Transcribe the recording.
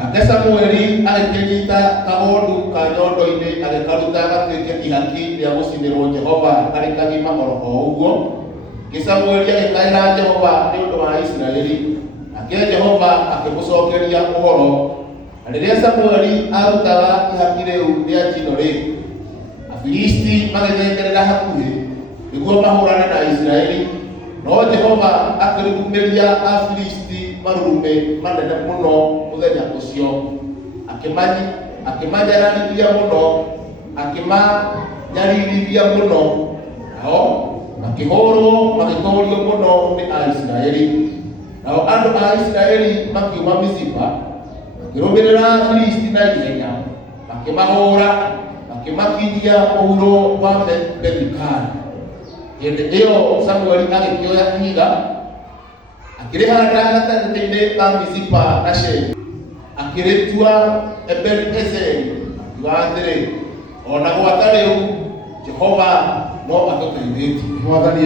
Nake Samueli agĩkĩnyita kagondu ka nyondo-inĩ agĩkaruta gatuĩke ihaki rĩa gũcinĩrwo Jehova arĩ kagima oro ũguo. Samueli agĩkaĩra Jehova nĩ ũndũ wa Isiraeli, nake Jehova akĩmũcokeria ũhoro. Na rĩrĩa Samueli arutaga ihaki rĩu rĩa njino rĩ, Afilisti magĩthengerera hakuhĩ nĩguo mahũrane na Isiraeli, no Jehova akĩrugumĩria Afilisti marurume manene mũno mũthenya ũcio, akĩmanyararithia mũno, akĩmanyarithia mũno, nao makĩhũrwo magĩtorio mũno nĩ Aisiraeli. Nao andũ a Isiraeli makiuma Mizipa makĩrũmĩrĩra Afilisti na ihenya, makĩmahũra makĩmakinyia mũhuro wa Bethikari. Hĩndĩ ĩyo Samueli agĩkĩoya ihiga akĩrĩhanda gatagatĩ-inĩ ka Mizipa na Sheni, akĩrĩtua Ebeni-Ezeri, akiuga atĩrĩ, ona gwata rĩu Jehova no atũteithĩtie. Mwathani